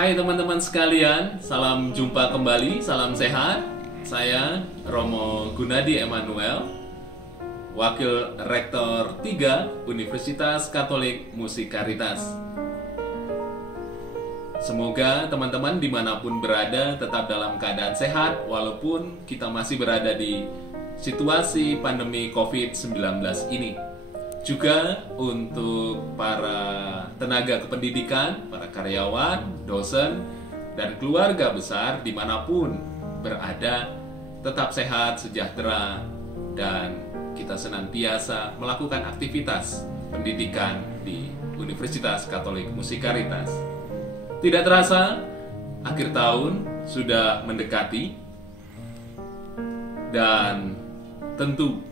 Hai teman-teman sekalian, salam jumpa kembali, salam sehat. Saya Romo Gunadi Emmanuel, Wakil Rektor 3 Universitas Katolik Musikaritas. Semoga teman-teman dimanapun berada tetap dalam keadaan sehat walaupun kita masih berada di situasi pandemi COVID-19 ini. Juga untuk para tenaga kependidikan, para karyawan, dosen, dan keluarga besar dimanapun berada, tetap sehat, sejahtera, dan kita senantiasa melakukan aktivitas pendidikan di Universitas Katolik Musikaritas. Tidak terasa, akhir tahun sudah mendekati, dan tentu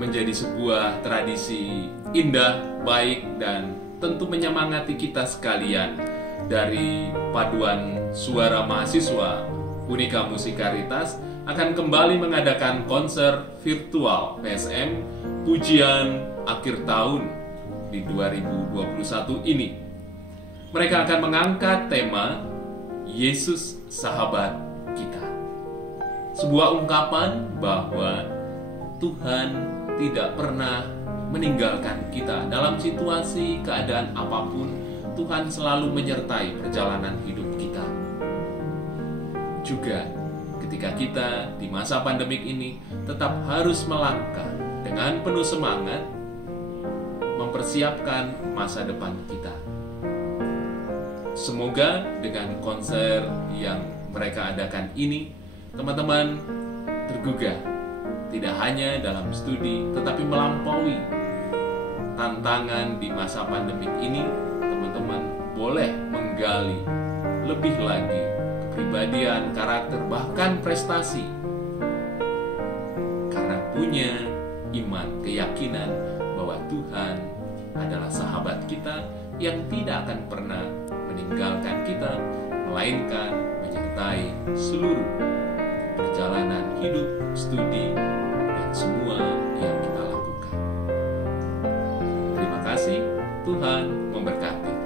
menjadi sebuah tradisi indah, baik, dan tentu menyemangati kita sekalian dari paduan suara mahasiswa Unika Musikaritas akan kembali mengadakan konser virtual PSM Pujian Akhir Tahun di 2021 ini. Mereka akan mengangkat tema Yesus Sahabat Kita. Sebuah ungkapan bahwa Tuhan tidak pernah meninggalkan kita dalam situasi keadaan apapun. Tuhan selalu menyertai perjalanan hidup kita. Juga ketika kita di masa pandemik ini tetap harus melangkah dengan penuh semangat mempersiapkan masa depan kita. Semoga dengan konser yang mereka adakan ini, teman-teman tergugah tidak hanya dalam studi, tetapi melampaui tantangan di masa pandemik ini. Teman-teman boleh menggali lebih lagi kepribadian, karakter, bahkan prestasi, karena punya iman, keyakinan bahwa Tuhan adalah sahabat kita yang tidak akan pernah meninggalkan kita, melainkan menyertai seluruh perjalanan hidup, studi, dan semua yang kita lakukan. Terima kasih, Tuhan memberkati.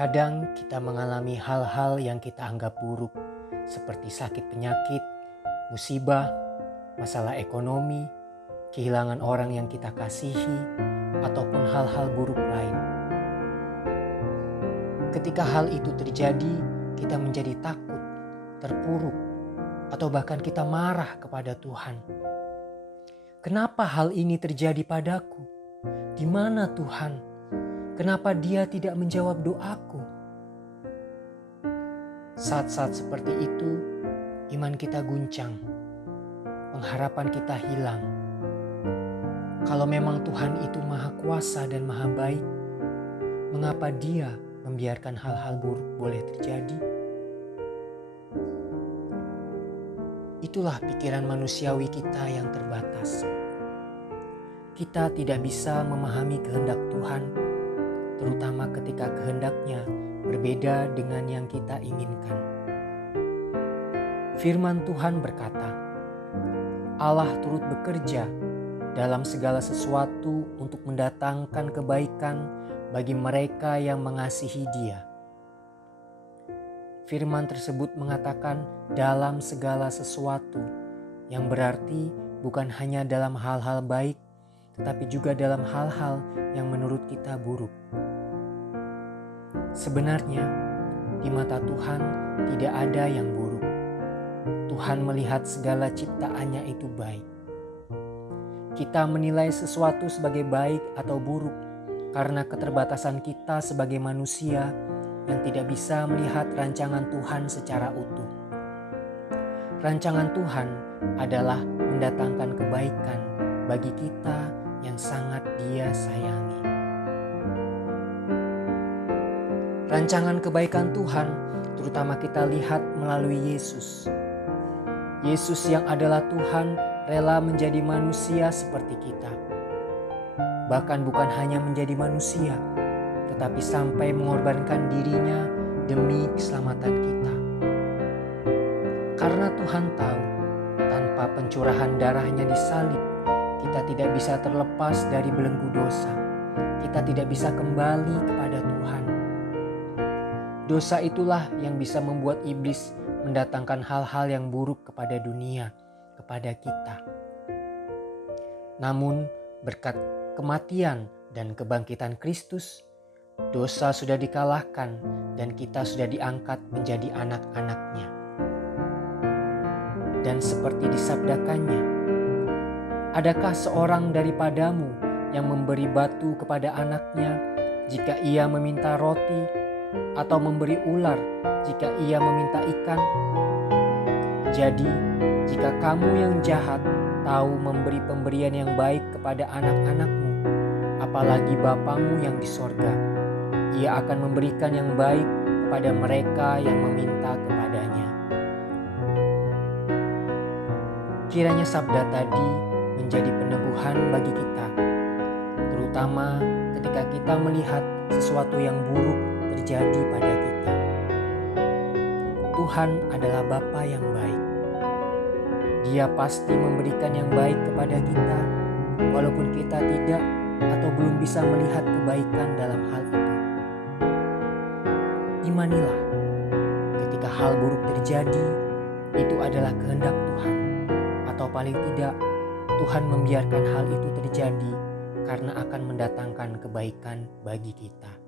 Kadang kita mengalami hal-hal yang kita anggap buruk, seperti sakit penyakit, musibah, masalah ekonomi, kehilangan orang yang kita kasihi, ataupun hal-hal buruk lain. Ketika hal itu terjadi, kita menjadi takut, terpuruk, atau bahkan kita marah kepada Tuhan. Kenapa hal ini terjadi padaku? Di mana Tuhan? Kenapa Dia tidak menjawab doaku? Saat-saat seperti itu, iman kita guncang, pengharapan kita hilang. Kalau memang Tuhan itu Maha Kuasa dan Maha Baik, mengapa Dia membiarkan hal-hal buruk boleh terjadi? Itulah pikiran manusiawi kita yang terbatas. Kita tidak bisa memahami kehendak Tuhan, terutama ketika kehendaknya berbeda dengan yang kita inginkan. Firman Tuhan berkata, Allah turut bekerja dalam segala sesuatu untuk mendatangkan kebaikan bagi mereka yang mengasihi Dia. Firman tersebut mengatakan dalam segala sesuatu, yang berarti bukan hanya dalam hal-hal baik, tetapi juga dalam hal-hal yang menurut kita buruk. Sebenarnya, di mata Tuhan tidak ada yang buruk. Tuhan melihat segala ciptaannya itu baik. Kita menilai sesuatu sebagai baik atau buruk karena keterbatasan kita sebagai manusia yang tidak bisa melihat rancangan Tuhan secara utuh. Rancangan Tuhan adalah mendatangkan kebaikan bagi kita yang sangat Dia sayangi. Rancangan kebaikan Tuhan terutama kita lihat melalui Yesus. Yesus yang adalah Tuhan rela menjadi manusia seperti kita. Bahkan bukan hanya menjadi manusia, tetapi sampai mengorbankan dirinya demi keselamatan kita. Karena Tuhan tahu, tanpa pencurahan darahnya di salib, kita tidak bisa terlepas dari belenggu dosa. Kita tidak bisa kembali kepada Tuhan. Dosa itulah yang bisa membuat iblis mendatangkan hal-hal yang buruk kepada dunia, kepada kita. Namun, berkat kematian dan kebangkitan Kristus, dosa sudah dikalahkan dan kita sudah diangkat menjadi anak-anak-Nya. Dan seperti disabdakannya, adakah seorang daripadamu yang memberi batu kepada anaknya jika ia meminta roti, atau memberi ular jika ia meminta ikan? Jadi, jika kamu yang jahat tahu memberi pemberian yang baik kepada anak-anakmu, apalagi Bapamu yang di sorga, Ia akan memberikan yang baik kepada mereka yang meminta kepadanya. Kiranya sabda tadi menjadi peneguhan bagi kita, terutama ketika kita melihat sesuatu yang buruk terjadi pada kita. Tuhan adalah Bapa yang baik. Dia pasti memberikan yang baik kepada kita, walaupun kita tidak atau belum bisa melihat kebaikan dalam hal itu. Imanilah, ketika hal buruk terjadi, itu adalah kehendak Tuhan, atau paling tidak Tuhan membiarkan hal itu terjadi karena akan mendatangkan kebaikan bagi kita.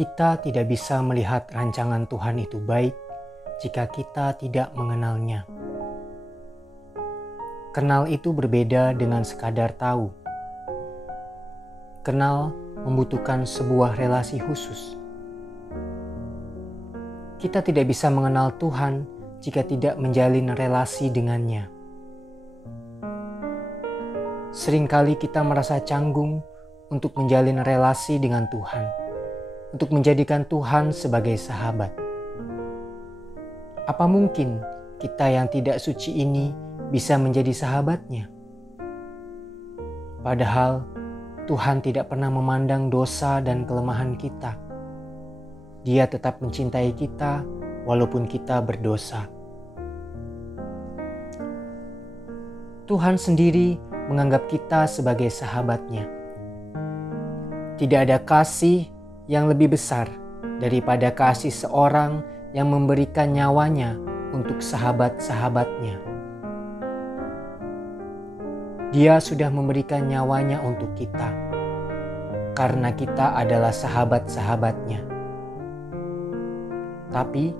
Kita tidak bisa melihat rancangan Tuhan itu baik jika kita tidak mengenalnya. Kenal itu berbeda dengan sekadar tahu. Kenal membutuhkan sebuah relasi khusus. Kita tidak bisa mengenal Tuhan jika tidak menjalin relasi dengannya. Seringkali kita merasa canggung untuk menjalin relasi dengan Tuhan, untuk menjadikan Tuhan sebagai sahabat. Apa mungkin kita yang tidak suci ini bisa menjadi sahabatnya? Padahal Tuhan tidak pernah memandang dosa dan kelemahan kita. Dia tetap mencintai kita walaupun kita berdosa. Tuhan sendiri menganggap kita sebagai sahabatnya. Tidak ada kasih yang lebih besar daripada kasih seorang yang memberikan nyawanya untuk sahabat-sahabatnya. Dia sudah memberikan nyawanya untuk kita, karena kita adalah sahabat-sahabatnya. Tapi,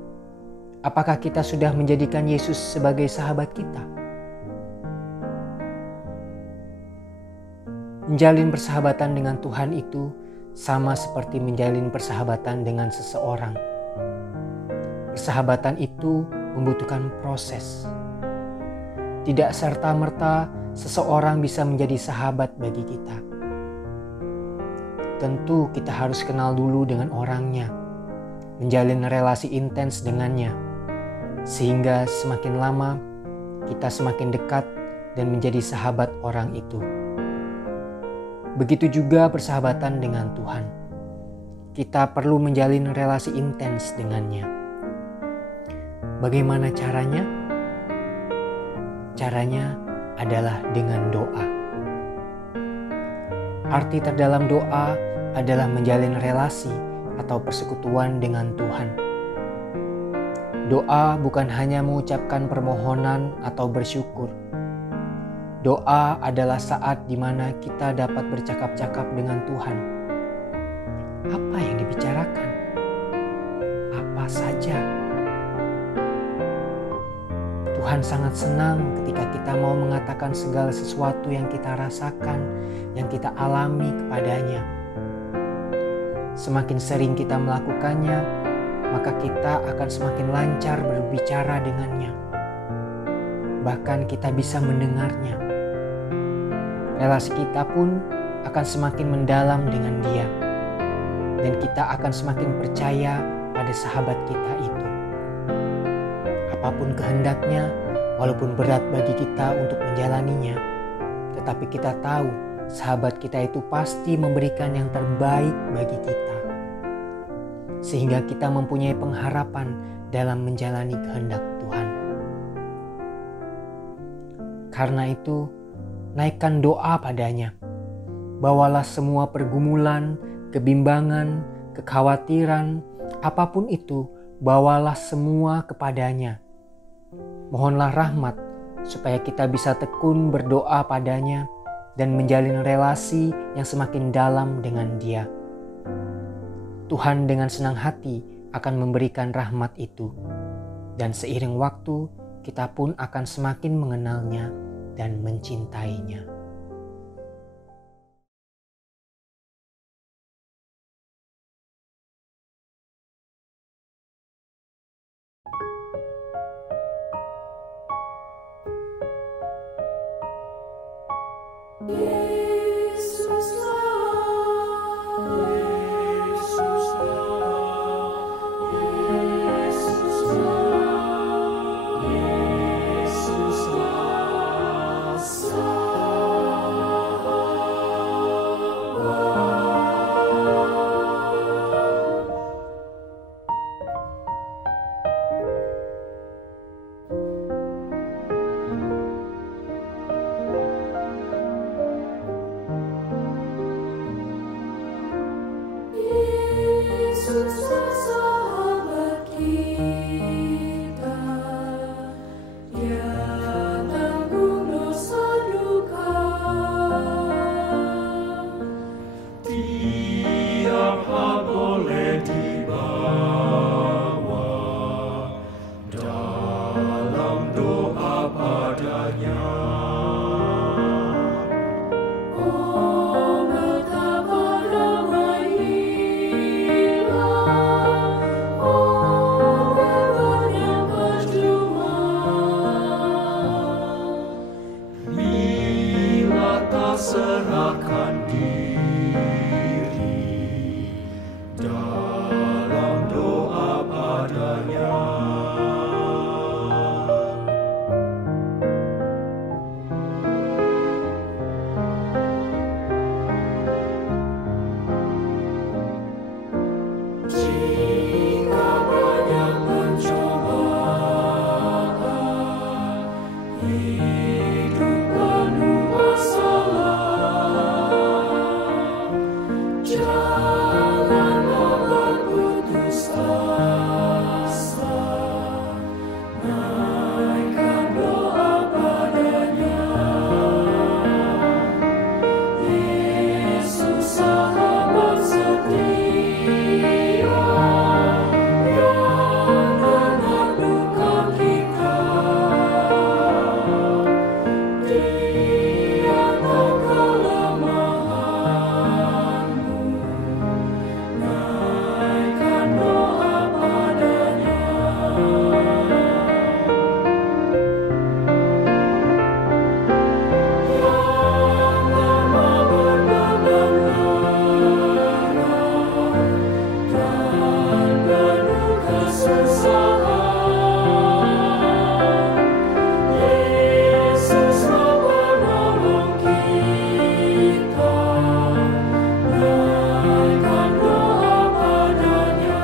apakah kita sudah menjadikan Yesus sebagai sahabat kita? Menjalin persahabatan dengan Tuhan itu sama seperti menjalin persahabatan dengan seseorang. Persahabatan itu membutuhkan proses. Tidak serta-merta seseorang bisa menjadi sahabat bagi kita. Tentu kita harus kenal dulu dengan orangnya, menjalin relasi intens dengannya, sehingga semakin lama kita semakin dekat dan menjadi sahabat orang itu. Begitu juga persahabatan dengan Tuhan. Kita perlu menjalin relasi intens dengannya. Bagaimana caranya? Caranya adalah dengan doa. Arti terdalam doa adalah menjalin relasi atau persekutuan dengan Tuhan. Doa bukan hanya mengucapkan permohonan atau bersyukur. Doa adalah saat di mana kita dapat bercakap-cakap dengan Tuhan. Apa yang dibicarakan? Apa saja? Tuhan sangat senang ketika kita mau mengatakan segala sesuatu yang kita rasakan, yang kita alami kepadanya. Semakin sering kita melakukannya, maka kita akan semakin lancar berbicara dengannya. Bahkan kita bisa mendengarnya. Relasi kita pun akan semakin mendalam dengan Dia, dan kita akan semakin percaya pada sahabat kita itu. Apapun kehendaknya, walaupun berat bagi kita untuk menjalaninya, tetapi kita tahu sahabat kita itu pasti memberikan yang terbaik bagi kita, sehingga kita mempunyai pengharapan dalam menjalani kehendak Tuhan. Karena itu, naikkan doa padanya. Bawalah semua pergumulan, kebimbangan, kekhawatiran, apapun itu, bawalah semua kepadanya. Mohonlah rahmat supaya kita bisa tekun berdoa padanya dan menjalin relasi yang semakin dalam dengan Dia. Tuhan dengan senang hati akan memberikan rahmat itu, dan seiring waktu kita pun akan semakin mengenalnya dan mencintainya. dalam doa padanya. Oh, betapa ramainya, oh, bebannya percuma. Bila tak serahkan diri dalam doa padanya. Jika banyak pencobaan, hidup penuh masalah, janganlah berputus asa, naikkan doa padanya. Yesus sahabat setia, yang dengar duka kita. Dia tahu kelemahanmu, naikkan doa padanya. Yang lemah berbeban lara dan penuh kesusahan, Yesuslah penolong kita, naikkan doa padanya.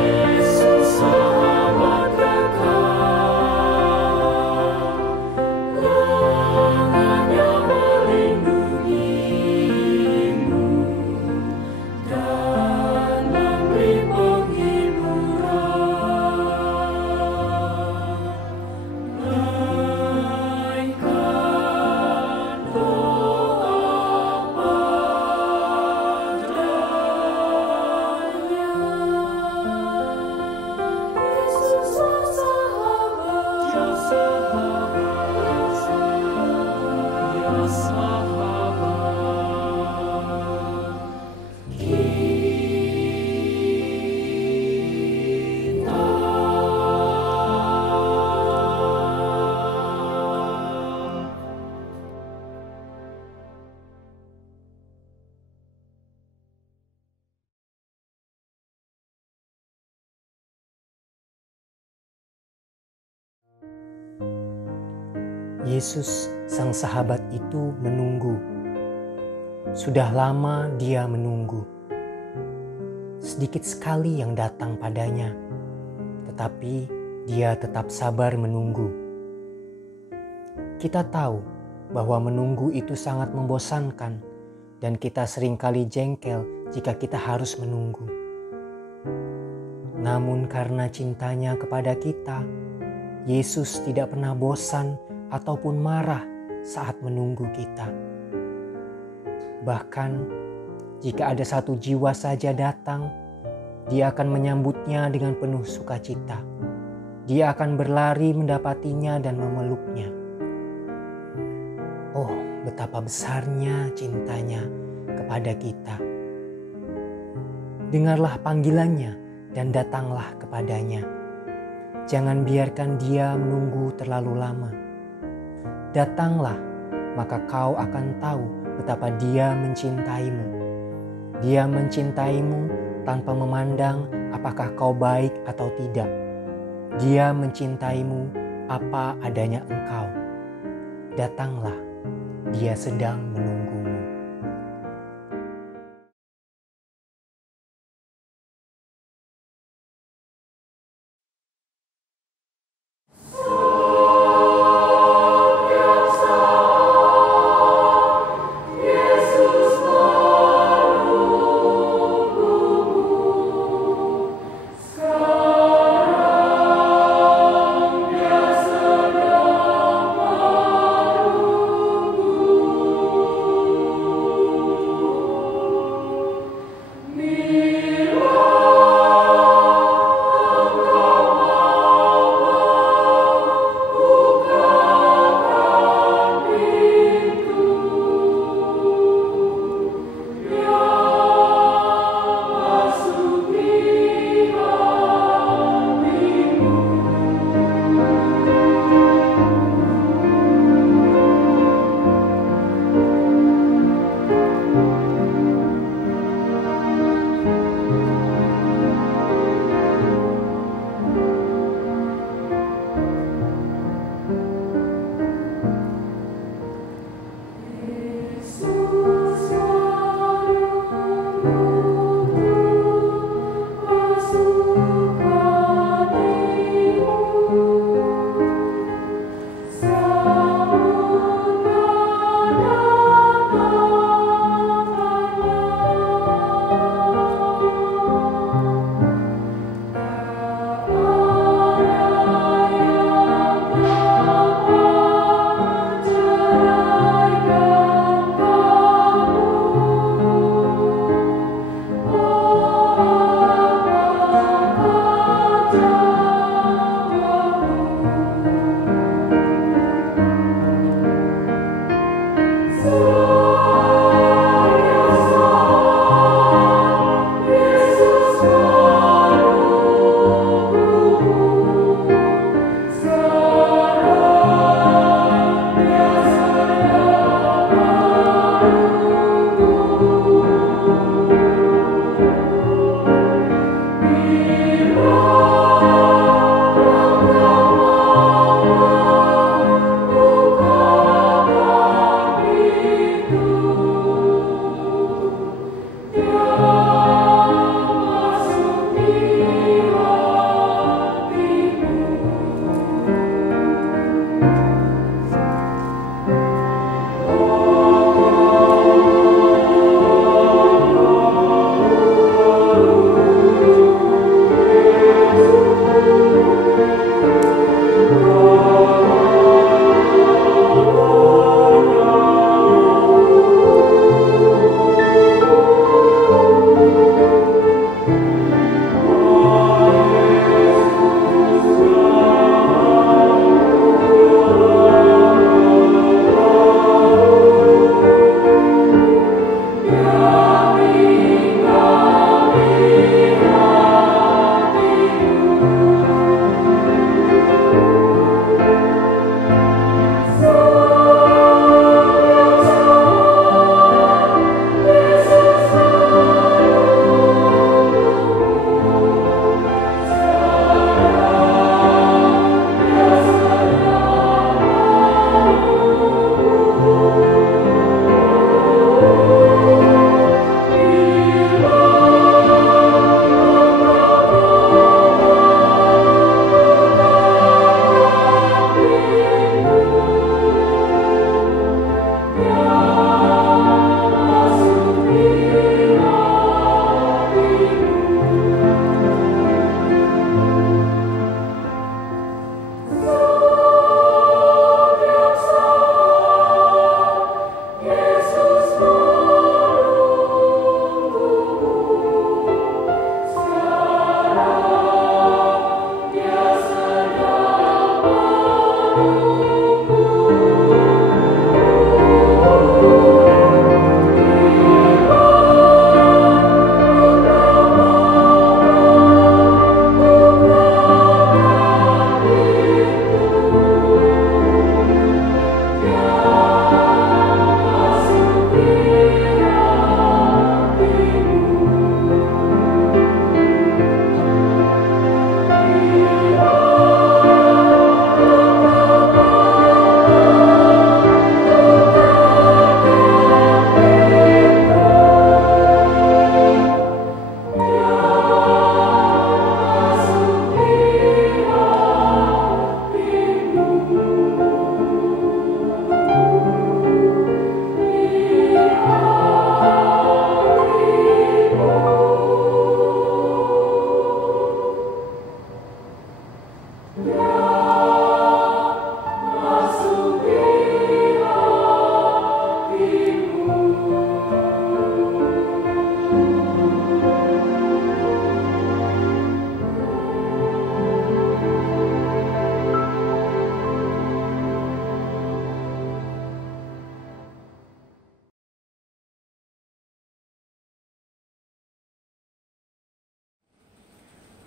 Yesus sahabat kekal, lengannya melindungimu dan memberi penghiburan. Naikkan doa padanya. Yesuslah sahabat, ya sahabat, ya sahabat kita. Yesus, sang sahabat itu, menunggu. Sudah lama dia menunggu. Sedikit sekali yang datang padanya, tetapi dia tetap sabar menunggu. Kita tahu bahwa menunggu itu sangat membosankan, dan kita seringkali jengkel jika kita harus menunggu. Namun karena cintanya kepada kita, Yesus tidak pernah bosan ataupun marah saat menunggu kita. Bahkan jika ada satu jiwa saja datang, Dia akan menyambutnya dengan penuh sukacita. Dia akan berlari mendapatinya dan memeluknya. Oh, betapa besarnya cintanya kepada kita. Dengarlah panggilannya dan datanglah kepadanya. Jangan biarkan dia menunggu terlalu lama. Datanglah, maka kau akan tahu betapa dia mencintaimu. Dia mencintaimu tanpa memandang apakah kau baik atau tidak. Dia mencintaimu apa adanya engkau. Datanglah, dia sedang menunggumu.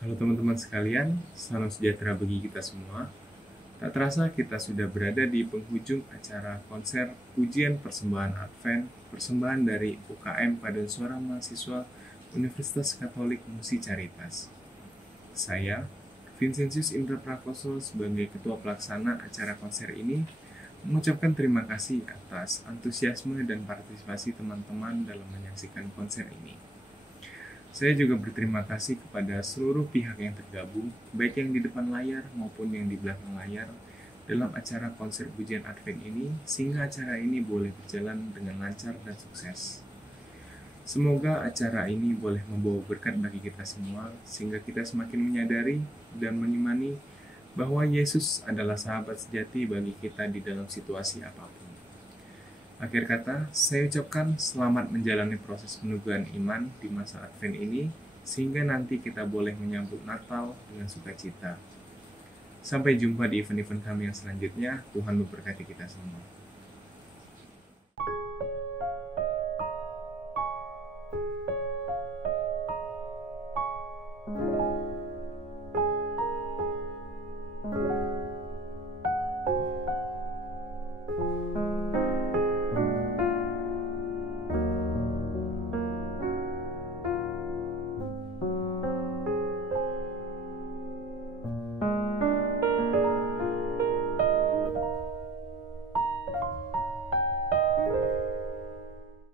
Halo teman-teman sekalian, salam sejahtera bagi kita semua. Tak terasa kita sudah berada di penghujung acara konser Pujian Persembahan Advent, persembahan dari UKM Paduan Suara Mahasiswa Universitas Katolik Musi Caritas. Saya, Vincentius Indra Prakoso sebagai Ketua Pelaksana acara konser ini, mengucapkan terima kasih atas antusiasme dan partisipasi teman-teman dalam menyaksikan konser ini. Saya juga berterima kasih kepada seluruh pihak yang tergabung, baik yang di depan layar maupun yang di belakang layar, dalam acara konser Pujian Advent ini, sehingga acara ini boleh berjalan dengan lancar dan sukses. Semoga acara ini boleh membawa berkat bagi kita semua, sehingga kita semakin menyadari dan mengimani bahwa Yesus adalah sahabat sejati bagi kita di dalam situasi apapun. Akhir kata, saya ucapkan selamat menjalani proses peneguhan iman di masa Advent ini, sehingga nanti kita boleh menyambut Natal dengan sukacita. Sampai jumpa di event-event kami yang selanjutnya. Tuhan memberkati kita semua.